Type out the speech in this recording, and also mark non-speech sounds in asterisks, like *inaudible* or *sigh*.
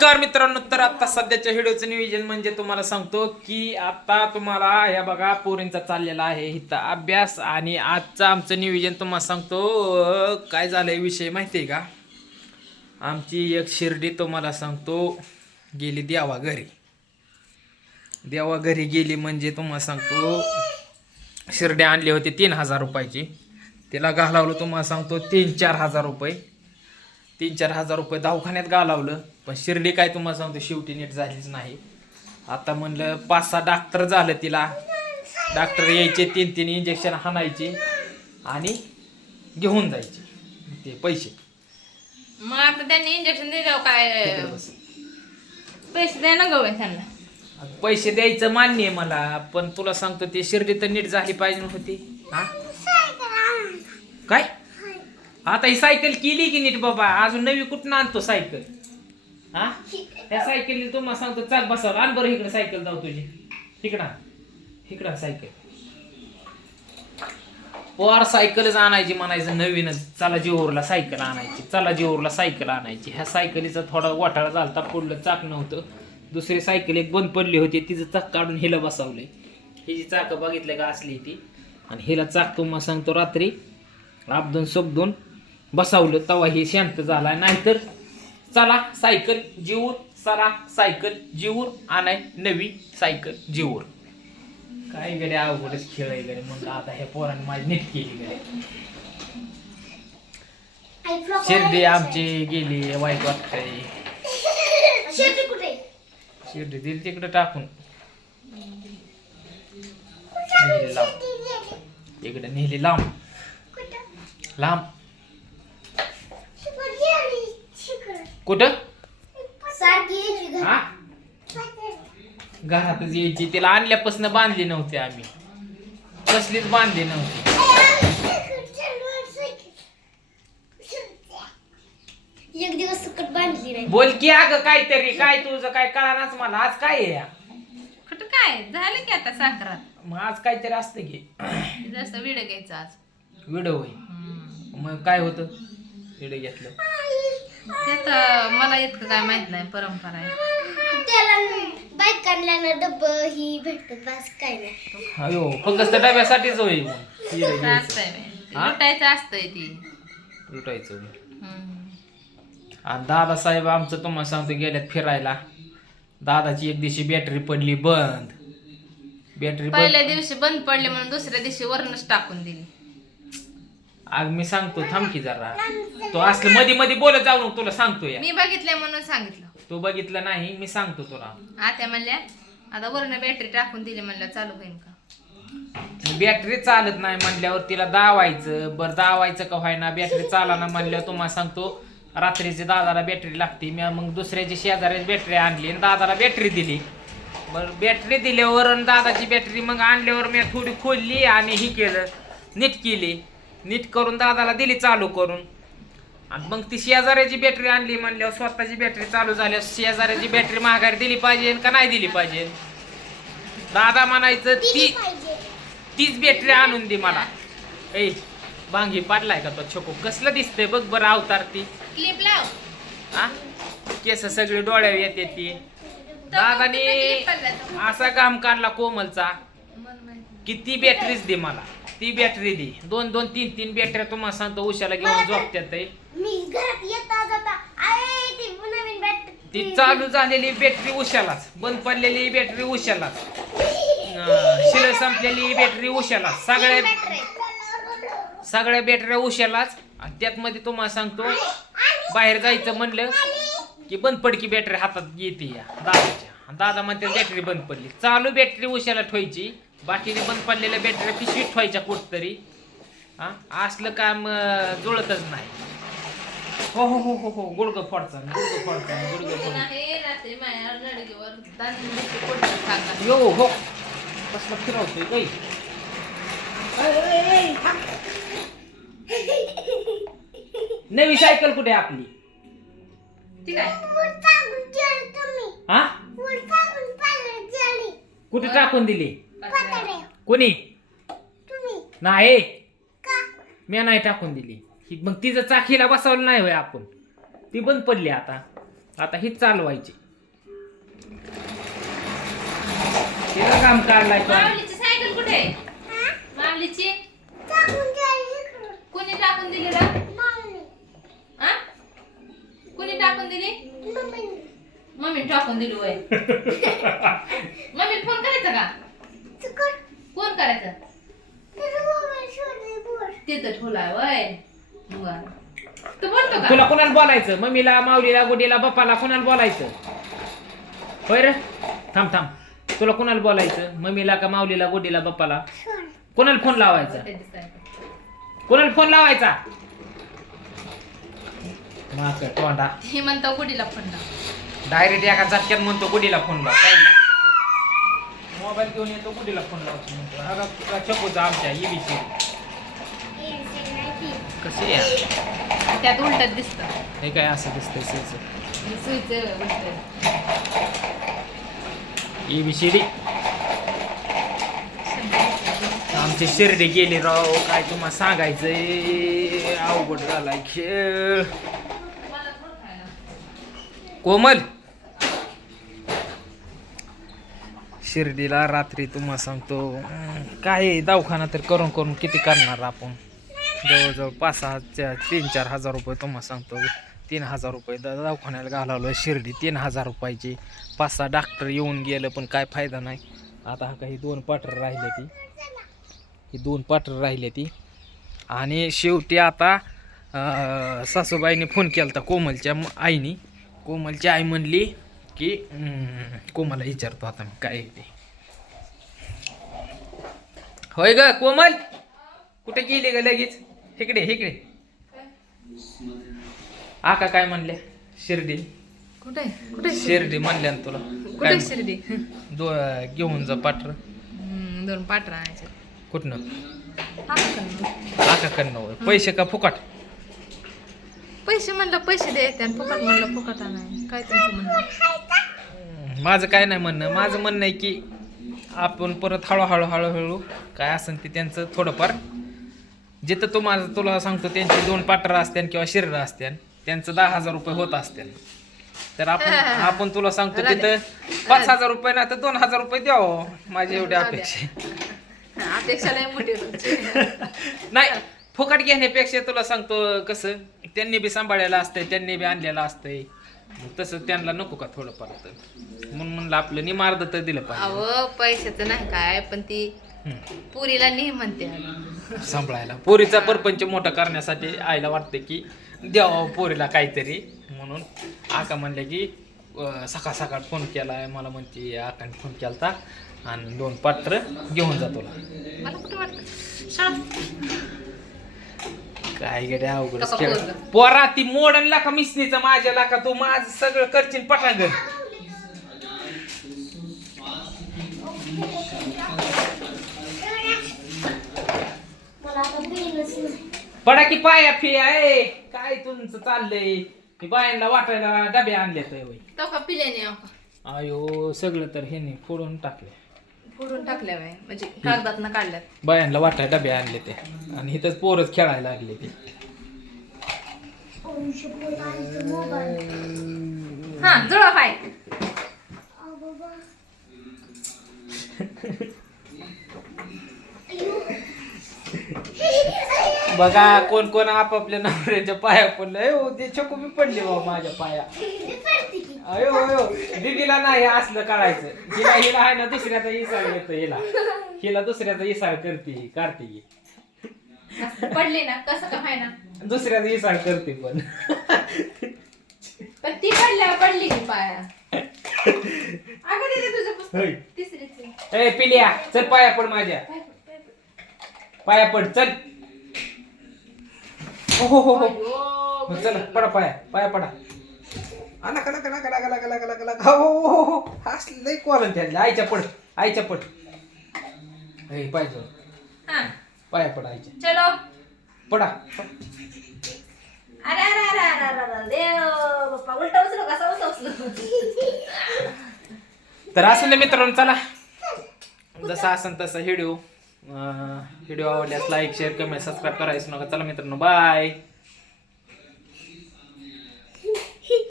नमस्कार मित्रांनो तर आता सध्याच्या व्हिडिओचं नियोजन म्हणजे तुम्हाला सांगतो की आता तुम्हाला ह्या बघा पोरींचा चाललेला आहे इथं अभ्यास आणि आजचं आमचं नियोजन तुम्हाला सांगतो. काय काय आहे विषय माहिती आहे का? आमची एक शिर्डी तुम्हाला सांगतो गेली देवा घरी. देवा घरी गेली म्हणजे तुम्हाला सांगतो शिर्डी आणली होती तीन हजार रुपयाची. तिला घालावलं तुम्हाला सांगतो तीन चार हजार रुपये. तीन चार हजार रुपये दवाखान्यात घालावलं. पण शिर्डी काय तुम्हाला सांगतो शेवटी नीट झालीच नाही. आता म्हणलं पाच सहा डॉक्टर झालं तिला. डॉक्टर यायचे तीन तीन इंजेक्शन हाणायचे आणि घेऊन जायचे. ते पैसे. मग आता त्यांनी इंजेक्शन दिल्यावर काय? तिकडे बस. पैसे द्या ना गवय त्यांना. पैसे द्यायचं मान्य आहे मला पण तुला सांगतो ते शिर्डी तर नीट झाली पाहिजे होती. हा? काय? आता ही सायकल केली की नीट बाबा? अजून नवी कुठं आणतो सायकल हा? त्या सायकल तुम्हाला सांगतो चाक बसावं. आण बरं इकडे सायकल जाऊ तुझी. इकडं इकडं सायकल पोर सायकलच आणायची म्हणायचं नवीनच. चला जीवरला सायकल आणायची. चला जीवरला सायकल आणायची. ह्या सायकलीचा थोडा वाटाळा झालता पुढलं चाक नव्हतं. दुसरी सायकल एक बंद पडली होती. तिचं चाक काढून हिला बसवलंय. हिची चाक बघितलं का असली ती? आणि हिला चाक तुम्हाला सांगतो रात्री. आपदून सोबदून बसावलं तवा ही शांत झाला. नाहीतर चला सायकल जीवर चला सायकल जीवर आणाय नवी सायकल जीवर. काय गडे अवघडच खेळ आहे गडे म्हणलं आता ह्या पोरांनी माझी नीट केली गडे शिर्डी आमची गेली वाईट वाटतंय. शिर्डी दिली तिकडे टाकून. लांब. इकडे नेली लांब. लांब. कुठं. हा? घरातच यायची. तिला आणल्यापासून बांधली नव्हती आम्ही. कसलीच बांधली नव्हती. एक दिवस सुकट बांधली नाही. बोल की अगं काहीतरी काय तुझं काय कळानाच मला. आज काय आहे या? कुठं काय? झालं की आता साखरात. मग आज काहीतरी असतं की. जास्त विड घ्यायचं आज. विडो होय. मग काय होतं? विडो घेतलं. त्यात अं, मला इतकं काय माहीत नाही परंपरा आहे त्याला बायकांना डब्ब ही भेटत बस काय नाही अयो फक्त डब्यासाठीच मग. घ्यायचं. असतंय बे. हा? लुटायचं असतंय ती लुटायचं होय. हम्म. आणि दादासाहेब आमचं तुम्हाला सांगतो गेल्यात फिरायला दादाची एक दिवशी बॅटरी पडली बंद बॅटरी पहिल्या दिवशी बंद पडले म्हणून दुसऱ्या दिवशी वरणच टाकून दिली आज मी सांगतो थांब की जरा. तो असलं मध्ये मध्ये बोलत जाऊ नको तुला सांगतो या मी बघितलंय म्हणून सांगितलं. तू बघितलं नाही मी सांगतो तुला. आत्या म्हणल्या आता वरण बॅटरी टाकून दिली म्हणलं चालू होईल का? बॅटरी चालत नाही म्हणल्यावर तिला दावायचं. बरं दावायचं का व्हायना? बॅटरी चालाना म्हणल्यावर तुम्हाला सांगतो रात्रीची दादाला बॅटरी लागते. मी मग दुसऱ्याची शेजाऱ्याची बॅटरी आणली आणि दादाला बॅटरी दिली. बरं बॅटरी दिल्यावर आणि दादाची बॅटरी मग आणल्यावर मी थोडी खोलली आणि ही केलं नीट केली. नीट करून दादाला दिली चालू करून. आणि मग ती शेजाऱ्याची बॅटरी आणली म्हणल्यावर स्वतःची बॅटरी चालू झाल्यावर शेजाऱ्याची बॅटरी माघारी दिली पाहिजे का नाही दिली पाहिजे? दादा म्हणायचं ती तीच बॅटरी आणून दे मला. ए बांगी पाडलाय का तो छोको? कसलं दिसतंय बघ बरं अवतार ती. क्लिप लाव. हा? केस सगळे डोळ्यावर येते ती. दादाने असा काम काढला कोमलचा किती बॅटरीच दे मला. ती बॅटरी दे. दोन दोन तीन तीन बॅटऱ्या तुम्हाला सांगतो उशाला घेऊन झोपत्यात आहे. मी घरात येता जाता ती नवीन बॅट ती चालू झालेली बॅटरी उशालाच. बंद पडलेली बॅटरी उशालाच. अं, शिळ संपलेली बॅटरी उशालाच. सगळ्या सगळ्या बॅटऱ्या उशालाच. आणि त्यात मध्ये तुम्हाला सांगतो बाहेर जायचं म्हणलं की बंद पडकी बॅटरी हातात येते या दादाच्या. आणि दादा म्हणते बॅटरी बंद पडली. चालू बॅटरी उशाला ठेवायची. बाकीने बंद पडलेल्या बॅटऱ्या पिशवीत ठेवायच्या कुठतरी. हा? असलं काम जुळतच नाही. हो हो हो हो हो गुडगं फोडचा गुडगं फोडचा गुडगं फोडचा. यो हो. कसला फिरवतोय काही नवी सायकल कुठे आहे आपली? हा? कुठे टाकून दिली? कोणी? नाही. मी नाही टाकून दिली. ही- मग तिचं चाकीला बसवलं नाही होय आपण ती बंद पडली आता. आता ही चालवायची. तिला काम काढलाय माऊलीची सायकल कुठे आहे? माऊलीची? कोणी टाकून दिली रा? आ? कोणी टाकून दिली? मम्मी. टाकून दिली वय *laughs* मम्मी फोन करायचा का फोन करायचा वय. बर. तू बोलतो का? तुला कोणाला बोलायचं? मम्मीला माऊलीला गुडीला बाप्पाला कोणाला बोलायचं? होय रे? थांब थांब. तुला कोणाला बोलायचं? मम्मीला का माऊलीला गुडीला बाप्पाला कोणाला फोन लावायचा? ते दिसायचं. कोणाला फोन लावायचा? तोंडा. हे म्हणतो गुडीला फोन लाव. डायरेक्ट एका झटक्यात म्हणतो गुडीला फोन लाव. मोबाईल घेऊन येतो गुडीला फोन लावतो म्हणतो. अगं तुला छपूचा आमच्या ईबीसी कशी आहे? त्यात उलटत दिसत. हे काय असं दिसतंय सुईचं उलट ईबीसीडी आमची शिर्डी गेली राव. काय तुम्हाला सांगायचंय? अवघड झालाय खेळ. कोमल. शिर्डीला रात्री तुम्हाला सांगतो. अं, काय आहे, दवाखाना तर करून करून किती करणार आपण? जवळजवळ पाच सहा तीन चार हजार रुपये तुम्हाला सांगतो. तीन हजार रुपये द- दवाखान्याला घालवलं शिर्डी तीन हजार रुपयाची. पाच सहा डॉक्टर येऊन गेलं पण काय फायदा नाही. आता हा काही दोन पाटर राहिले ती. ही दोन पाटर राहिले ती. आणि शेवटी आता सासूबाईने फोन केला होता कोमलच्या आईनी. कोमलची आई म्हणली की कोमलला विचारतो आता मी काय आहे ते. होय ग कोमल? कुठे गेली ग लगेच? इकडे इकडे. आका काय म्हणले? शिर्डी. कुठे? कुठे शिर्डी? म्हणल्या ना तुला. कुठे शिर्डी? दो घेऊन जा पाटर. हम्म, दोन पाठ राहायचे कुठनं? का करणं? आकाकडनं होय. पैसे का फुकट? पैसे म्हणलं पैसे द्यायचे आणि फुकट म्हणलं फुकट नाही काय तुमचं म्हणणं? माझं काय नाही म्हणणं. माझं म्हणणं आहे की आपण परत हळूहळू हळूहळू काय असेल ते त्यांचं थोडंफार जिथं तुम्हाला तुला सांगतो त्यांची दोन पाटर असत्यान किंवा शरीर असत्यान त्यांचं दहा हजार रुपये होत असत्यान. तर आपण *laughs* आपण तुला सांगतो तिथं पाच हजार रुपये ना तर दोन हजार रुपये द्यावं माझी एवढी अपेक्षा. *laughs* अपेक्षा मोठी तुमची. *laughs* नाही फुकट घेण्यापेक्षा तुला सांगतो कसं त्यांनी बी सांभाळलेलं असतंय त्यांनी बी आणलेलं असतंय. तसं त्यांना नको का थोडंफार तर? म्हणून म्हणलं आपलं निमार्द तर दिलं पाहिजे. अहो पैशाचं नाही काय पण ती. पुरीला नाही म्हणते. सांभाळायला पोरीचा परपंच मोठा करण्यासाठी आईला वाटतं की द्यावं पोरीला काहीतरी म्हणून. आका म्हणले की अं, सकाळ सकाळ फोन केलाय मला म्हणते आकाने फोन केलता आणि दोन पात्र घेऊन जा तुला. मला कुठं वाटतं? शाळा काय गड्या अवघड कसा खेळ पोरगा? पोरा ती मोडन लाका मिसनीचं माझ्या लाका तू माझ सगळं करशील पटांगण मला आता बेनच नाही पडा की पाया फिया ए काय तुमचं चाललंय? की बायांना वाटायला डबे आणले तर होय तो का पिल्याने अहो का? अयो सगळं तर ह्यांनी फोडून टाकले फोडून टाकल्या बाय म्हणजे कागदात काढल्यात. बायांना वाटाय डबे आणले ते आणि इथंच पोरच खेळायला लागले ते. हा जुळा पाय. *laughs* बघा कोण कोण आपापल्या नवऱ्याच्या पाया पडलं. अयो ते चकू बी पडले बाबा माझ्या पाया. अयो अयो दीदीला नाही असलं काढायचं हिला हिला आहे ना दुसऱ्याचा इसाळ येतं हिला. हिला दुसऱ्याचा इसाळ करते ही, काढते ही. पडली ना कसं का ना दुसऱ्याचा इसाळ करते पण. पण ती पडल्या पडली की पाया. अगं तिथे तुझं होय. पुस्तक तिसरीच. ए पिल्या चल पाया पड माझ्या. पाया पड चल. हो हो हो हो. चल पडा पाया पाया पडा. आला कला कला कला कला कला कला कला हो हो हो हो. कोरण त्याला. आईच्या पड आईच्या पड. हे पाहिजे हा. पाया पड आईच्या. चलो. पडा. अरे अरे अरे अरे अरे अरे देव बाप्पा उलटा उचलो कसा उलटा उचलो? तर असं नाही मित्रांनो चला. जसा असन तसा व्हिडिओ व्हिडिओ आवडल्यास लाईक शेअर कमेंट सबस्क्राईब करायचं नका. चला मित्रांनो बाय